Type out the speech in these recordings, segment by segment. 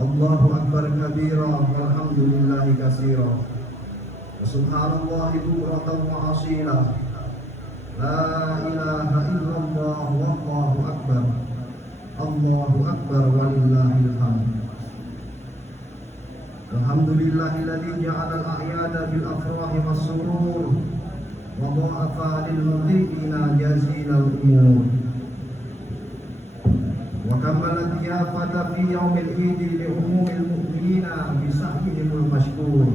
Allahu akbar kabira walhamdulillahi katsira wa subhanallahi bukratan wa asila. La ilaha illallah wallahu akbar. Allahu akbar walillahil hamd. Alhamdulillahilladzi ja'ala al-a'yada bil afrahi was-surur wa dha'afa lil mudhi'ina jazilal umur. وكمل الضيافة في يوم العيد لعموم المؤمنين بسعيهم المشكور.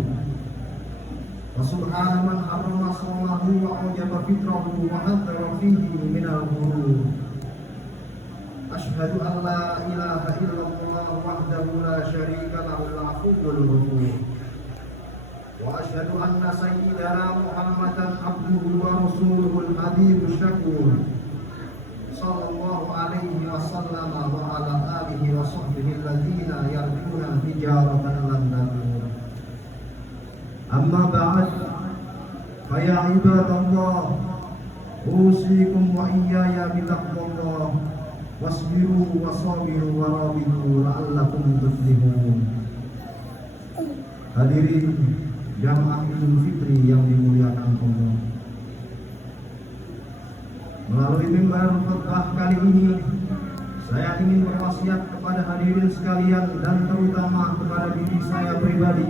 وسبحان من حرم صومه وأوجب فطره وحذر فيه من الغرور. أشهد أن لا إله إلا الله وحده لا شريك له العفو الغفور. وأشهد أن سيدنا محمدا عبده ورسوله الحبيب الشكور صلى الله عليه وسلم وعلى آله وصحبه الذين يرجون تجارة لن تبور. أما بعد فيا عباد الله أوصيكم وإياي بتقوى الله واصبروا وصابروا ورابطوا لعلكم تفلحون. Hadirin jamaah Idul Fitri yang dimuliakan Allah, melalui mimbar khutbah kali ini saya ingin berwasiat kepada hadirin sekalian dan terutama kepada diri saya pribadi.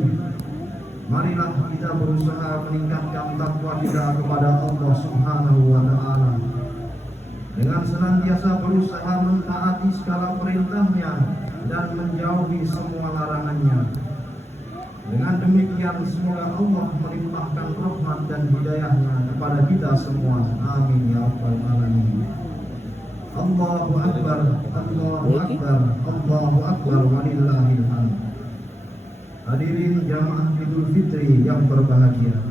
Marilah kita berusaha meningkatkan takwa kita kepada Allah Subhanahu wa taala dengan senantiasa berusaha mentaati segala perintahnya dan menjauhi semua larangannya. Dengan demikian semoga Allah melimpahkan rahmat dan hidayahnya kepada kita semua. Amin ya rabbal alamin. Allahu akbar, Allahu akbar, Allahu akbar walillahil hamd. Hadirin jamaah Idul Fitri yang berbahagia,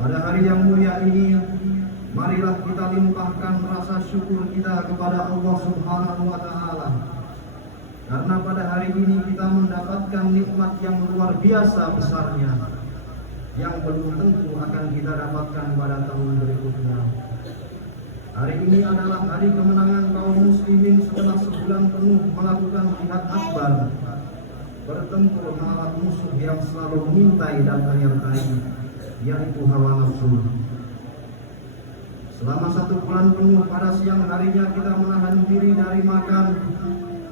pada hari yang mulia ini marilah kita limpahkan rasa syukur kita kepada Allah Subhanahu wa taala. Karena pada hari ini kita mendapatkan nikmat yang luar biasa besarnya, yang belum tentu akan kita dapatkan pada tahun berikutnya. Hari ini adalah hari kemenangan kaum muslimin setelah sebulan penuh melakukan jihad akbar, bertempur melawan musuh yang selalu mengintai dan menyertai, yaitu hawa nafsu. Selama 1 bulan penuh pada siang harinya kita menahan diri dari makan,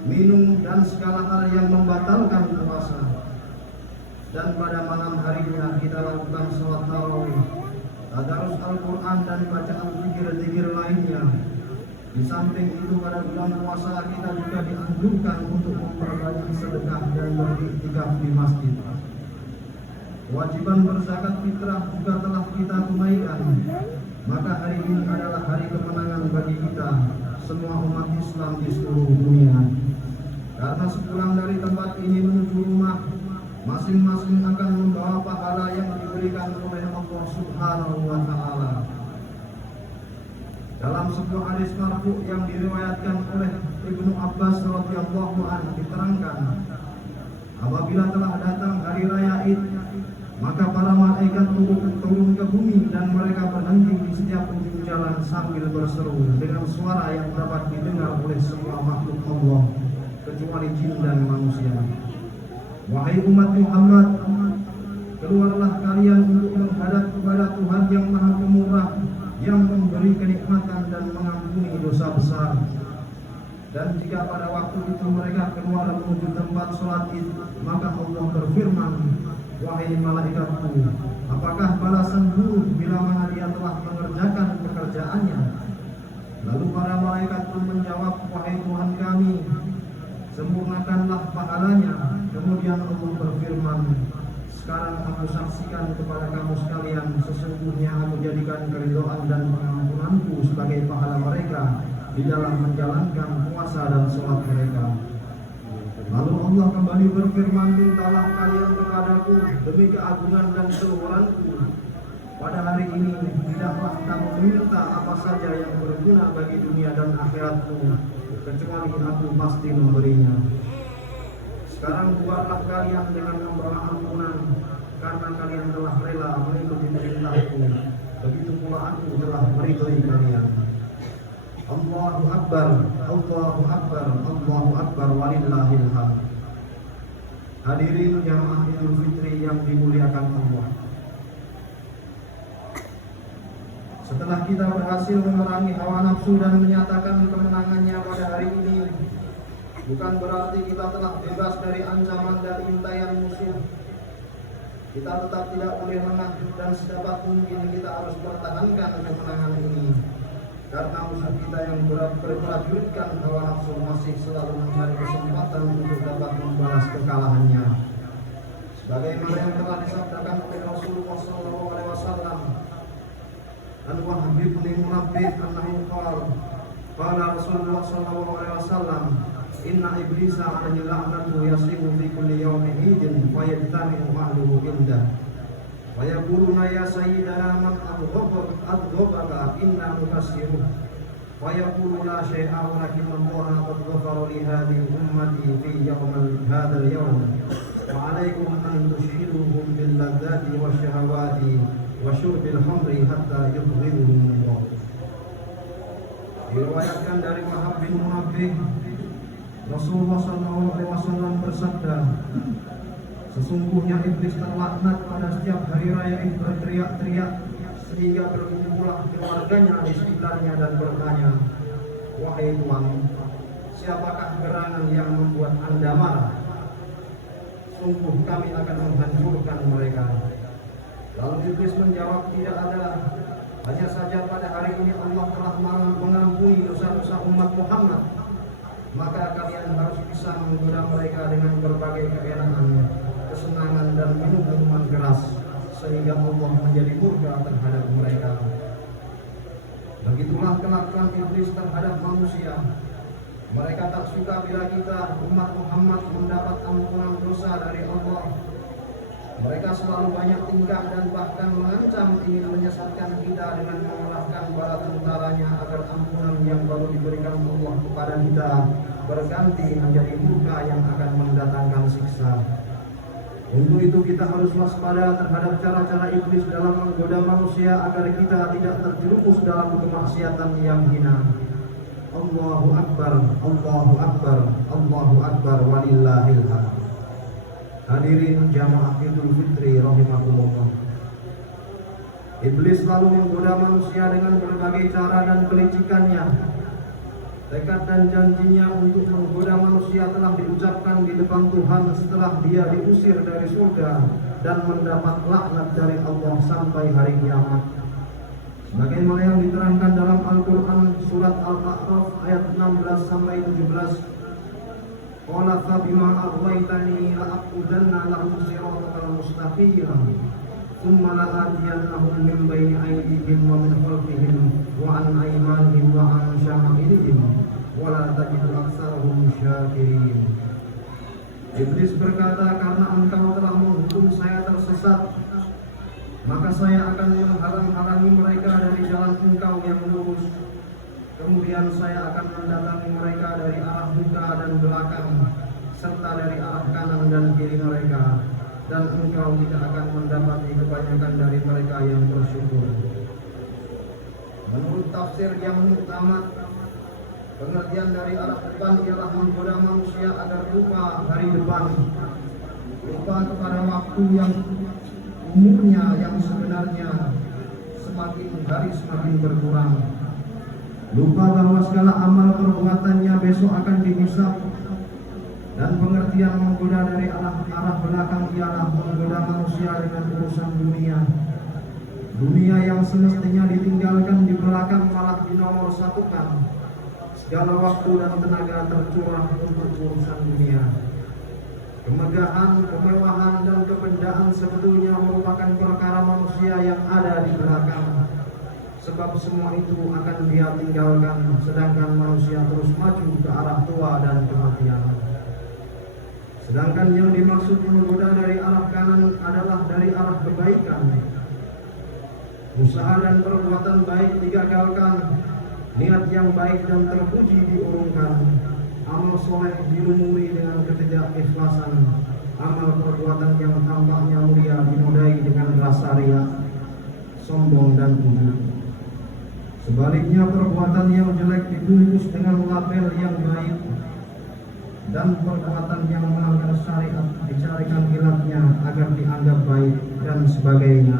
minum dan segala hal yang membatalkan puasa. Dan pada malam harinya kita lakukan sholat tarawih, tadarus Al-Quran dan bacaan zikir-zikir lainnya. Di samping itu pada bulan puasa kita juga dianjurkan untuk memperbanyak sedekah dan beriktikaf di masjid. Kewajiban berzakat fitrah juga telah kita tunaikan. Maka hari ini adalah hari kemenangan bagi kita semua umat Islam di seluruh dunia. Karena sepulang dari tempat ini menuju rumah, masing-masing akan membawa pahala yang diberikan oleh Allah Subhanahu wa taala. Dalam sebuah hadis marfu yang diriwayatkan oleh Ibnu Abbas radhiyallahu anhu diterangkan, apabila telah datang hari raya Id, maka para malaikat turun ke bumi dan mereka berhenti di setiap ujung jalan sambil berseru dengan suara yang dapat didengar oleh semua makhluk Allah kecuali jin dan manusia. Wahai umat Muhammad, keluarlah kalian untuk menghadap kepada Tuhan yang Maha Pemurah, yang memberi kenikmatan dan mengampuni dosa besar. Dan jika pada waktu itu mereka keluar menuju tempat sholat Id, maka Allah berfirman, wahai malaikatku, apakah balasan buruh bila mana dia telah mengerjakan pekerjaannya? Lalu para malaikat pun menjawab, wahai Tuhan kami, sempurnakanlah pahalanya. Kemudian Allah berfirman, sekarang aku saksikan kepada kamu sekalian, sesungguhnya aku jadikan keridhaan dan pengampunanku sebagai pahala mereka di dalam menjalankan puasa dan sholat mereka. Lalu Allah kembali berfirman, mintalah kalian kepadaku demi keagungan dan keluhuranku. Pada hari ini tidaklah kamu meminta apa saja yang berguna bagi dunia dan akhiratmu, kecuali aku pasti memberinya. Sekarang buatlah kalian dengan membawa ampunan, karena kalian telah rela mengikuti perintahku. Begitu pula aku telah meridhoi kalian. Allahu Akbar, Allahu Akbar, Allahu Akbar, walillahil hamd. Hadirin jamaah Idul Fitri yang dimuliakan Allah. Setelah kita berhasil memerangi hawa nafsu dan menyatakan kemenangannya pada hari ini, bukan berarti kita telah bebas dari ancaman dan intayan musuh. Kita tetap tidak boleh lengah dan sedapat mungkin kita harus pertahankan kemenangan ini. Karena musuh kita yang berprajuritkan hawa nafsu masih selalu mencari kesempatan untuk dapat membalas kekalahannya. Sebagaimana yang telah disabdakan oleh Rasulullah SAW, Al-Wahb bin Munabbih annahu qala Rasulullah SAW, inna iblisa alaihi la'natu yasimu fi kulli yawmin idin wa yajtami'u ahluhu indah wa yaquluna ya sayyidana man adghobaka inna nukassiruh wa yaqulu la syai'a walakin Allah qad ghafara li hadhihi ummati fi hadha al-yawm wa alaikum an tushiduhum bil ladzati wasyahawati wa syurbil khamri hatta yubghiduhum Allah. Diriwayatkan dari Wahab bin Munabbih, Rasulullah SAW bersabda, sesungguhnya iblis terlaknat pada setiap hari raya Id berteriak-teriak sehingga berkumpulah keluarganya di sekitarnya dan bertanya, wahai Tuhan, siapakah gerangan yang membuat Anda marah? Sungguh kami akan menghancurkan mereka. Lalu iblis menjawab, tidak ada. Hanya saja pada hari ini Allah telah mengampuni dosa-dosa umat Muhammad. Maka kalian harus bisa menggoda mereka dengan berbagai keenakan, kesenangan dan minuman keras, sehingga Allah menjadi murka terhadap mereka. Begitulah kelakuan iblis terhadap manusia. Mereka tak suka bila kita umat Muhammad mendapat ampunan dosa dari Allah. Mereka selalu banyak tingkah dan bahkan mengancam ingin menyesatkan kita dengan mengerahkan bala tentaranya agar ampunan yang baru diberikan Allah kepada kita berganti menjadi murka yang akan mendatangkan siksa. Untuk itu kita harus waspada terhadap cara-cara iblis dalam menggoda manusia agar kita tidak terjerumus dalam kemaksiatan yang hina. Allahu Akbar, Allahu Akbar, Allahu Akbar, walillahil hamd. Hadirin jamaah Idul Fitri rahimakumullah. Iblis selalu menggoda manusia dengan berbagai cara dan kelicikannya. Tekad dan janjinya untuk menggoda manusia telah diucapkan di depan Tuhan setelah dia diusir dari surga dan mendapat laknat dari Allah sampai hari kiamat. Sebagaimana yang diterangkan dalam Al-Quran surat Al-A'raf ayat 16 sampai 17. Qala fa bima aghwaytani la'aqudanna lahum siratal mustaqim thumma la'atiyannahum min bayni aydihim wa min khalfihim wa an aymanihim wa an shama'ilihim wa la tajidu aktsarahum syakirin. Iblis berkata, karena engkau telah menghukum saya tersesat, maka saya akan menghalang-halangi mereka dari jalan engkau yang lurus. Kemudian saya akan mendatangi mereka dari arah muka dan belakang, serta dari arah kanan dan kiri mereka, dan engkau tidak akan mendapati kebanyakan dari mereka yang bersyukur. Menurut tafsir yang utama, pengertian dari arah depan ialah menggoda manusia agar lupa hari depan, lupa kepada waktu yang umurnya yang sebenarnya semakin hari semakin berkurang. Lupa bahwa segala amal perbuatannya besok akan dihisab. Dan pengertian menggoda dari arah belakang ialah menggoda manusia dengan urusan dunia. Dunia yang semestinya ditinggalkan di belakang malah dinomor satukan. Segala waktu dan tenaga tercurah untuk urusan dunia. Kemegahan, kemewahan dan kebendaan sebetulnya merupakan perkara manusia yang ada di belakang. Sebab semua itu akan dia tinggalkan, sedangkan manusia terus maju ke arah tua dan kematian. Sedangkan yang dimaksud menggoda dari arah kanan adalah dari arah kebaikan. Usaha dan perbuatan baik digagalkan, niat yang baik dan terpuji diurungkan, amal soleh dilumuri dengan ketidakikhlasan, amal perbuatan yang tampaknya mulia dinodai dengan rasa riya, sombong dan ujub. Sebaliknya perbuatan yang jelek dibungkus dengan label yang baik, dan perbuatan yang melanggar syariat dicarikan ilatnya agar dianggap baik dan sebagainya.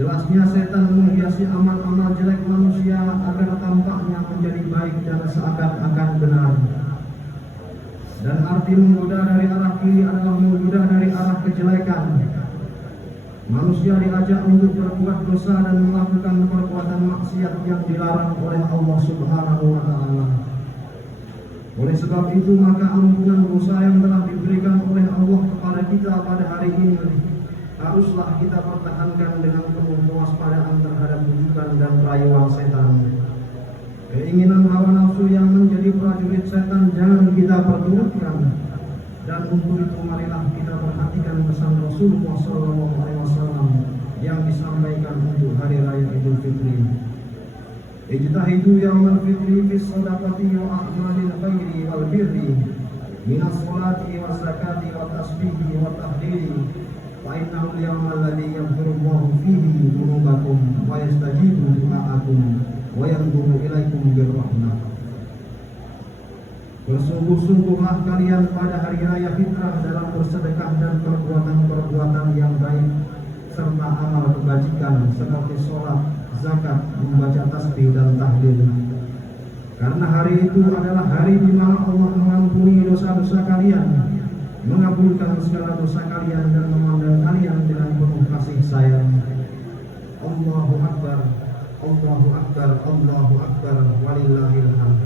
Jelasnya setan menghiasi amal-amal jelek manusia agar tampaknya menjadi baik dan seakan-akan benar. Dan arti menggoda dari arah kiri adalah menggoda dari arah kejelekan. Manusia diajak untuk berbuat dosa dan melakukan perbuatan maksiat yang dilarang oleh Allah Subhanahu wa Ta'ala. Oleh sebab itu, maka ampunan dosa yang telah diberikan oleh Allah kepada kita pada hari ini haruslah kita pertahankan dengan penuh kewaspadaan terhadap bujukan dan rayuan setan. Keinginan hawa nafsu yang menjadi prajurit setan jangan kita perturutkan. Dan untuk itu marilah kita perhatikan pesan Rasulullah SAW yang disampaikan untuk hari raya Idul Fitri. Ijtahidu yaumal fitri bis shadaqati wa a'malil khairi wal birri minas sholati wa zakati wa tasbihi wa tahlili fa innahu yaumal ladzi yaghfirullahu fihi dhunubakum wa yastajibu du'aakum wa yanzuru ilaikum birrahmah. Bersungguh-sungguhlah kalian pada hari raya fitrah dalam bersedekah dan perbuatan-perbuatan yang baik serta amal kebajikan seperti sholat, zakat, membaca tasbih dan tahlil. Karena hari itu adalah hari di mana Allah mengampuni dosa-dosa kalian, mengabulkan segala dosa kalian dan memandang kalian dengan penuh kasih sayang. Allahu Akbar, Allahu Akbar, Allahu Akbar, walillahil hamd.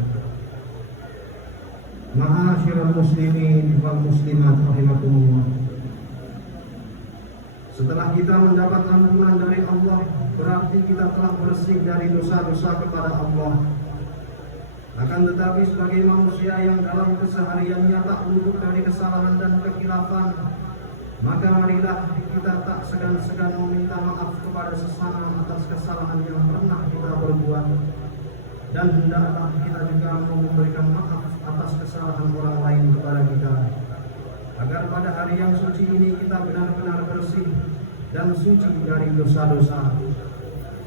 Ma'asyiral muslimin wal muslimat rahimakumullah. Setelah kita mendapat ampunan dari Allah, berarti kita telah bersih dari dosa-dosa kepada Allah. Akan tetapi sebagai manusia yang dalam kesehariannya tak luput dari kesalahan dan kekhilafan, maka marilah kita tak segan-segan meminta maaf kepada sesama atas kesalahan yang pernah kita berbuat. Dan hendaklah kita juga memberikan maaf atas kesalahan orang lain kepada kita, agar pada hari yang suci ini kita benar-benar bersih dan suci dari dosa-dosa,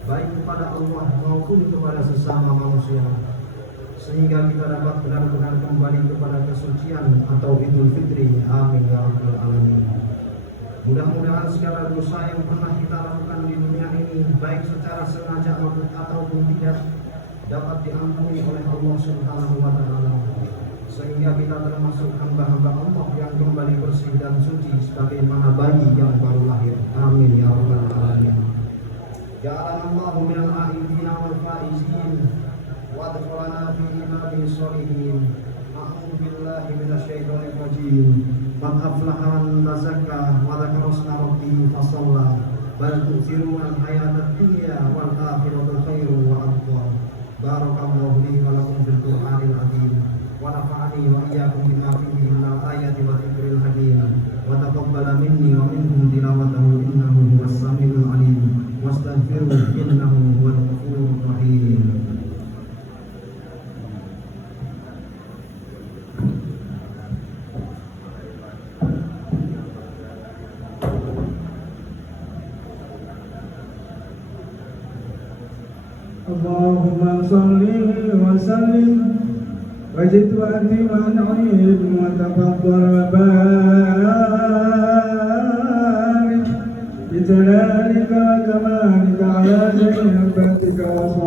baik kepada Allah maupun kepada sesama manusia, sehingga kita dapat benar-benar kembali kepada kesucian atau Idul Fitri. Amin ya rabbal alamin. Mudah-mudahan segala dosa yang pernah kita lakukan di dunia ini, baik secara sengaja ataupun tidak, dapat diampuni oleh Allah Subhanahu wa Ta'ala, sehingga kita termasuk hamba-hamba Allah yang kembali bersih dan suci sebagaimana bayi yang baru lahir. Amin ya rabbal alamin. Ja'alanallahu minal a'idina wal faizin wa adkhalana fi ibadihi sholihin. A'udzu billahi minasyaitonir rajim. Man aflaha man tazakka wa dzakara isma rabbih fa shalla bal tu'thiruna al-hayatad dunya wal akhiratu khairun wa abqa. Barakallahu li wa lakum fil Qur'anil azim wa nafa'ani wa iyyakum bima fihi minal ayati wa dzikril hakim wa taqabbala minni wa minkum tilawatahu innahu huwas samiul alim wastaghfiruhu innahu huwal ghafurur rahim. Allahumma salli wa sallim wajid wa atiman aid wa tafaddal wa barik bi jalalika wa kamalika ala sayyidina wa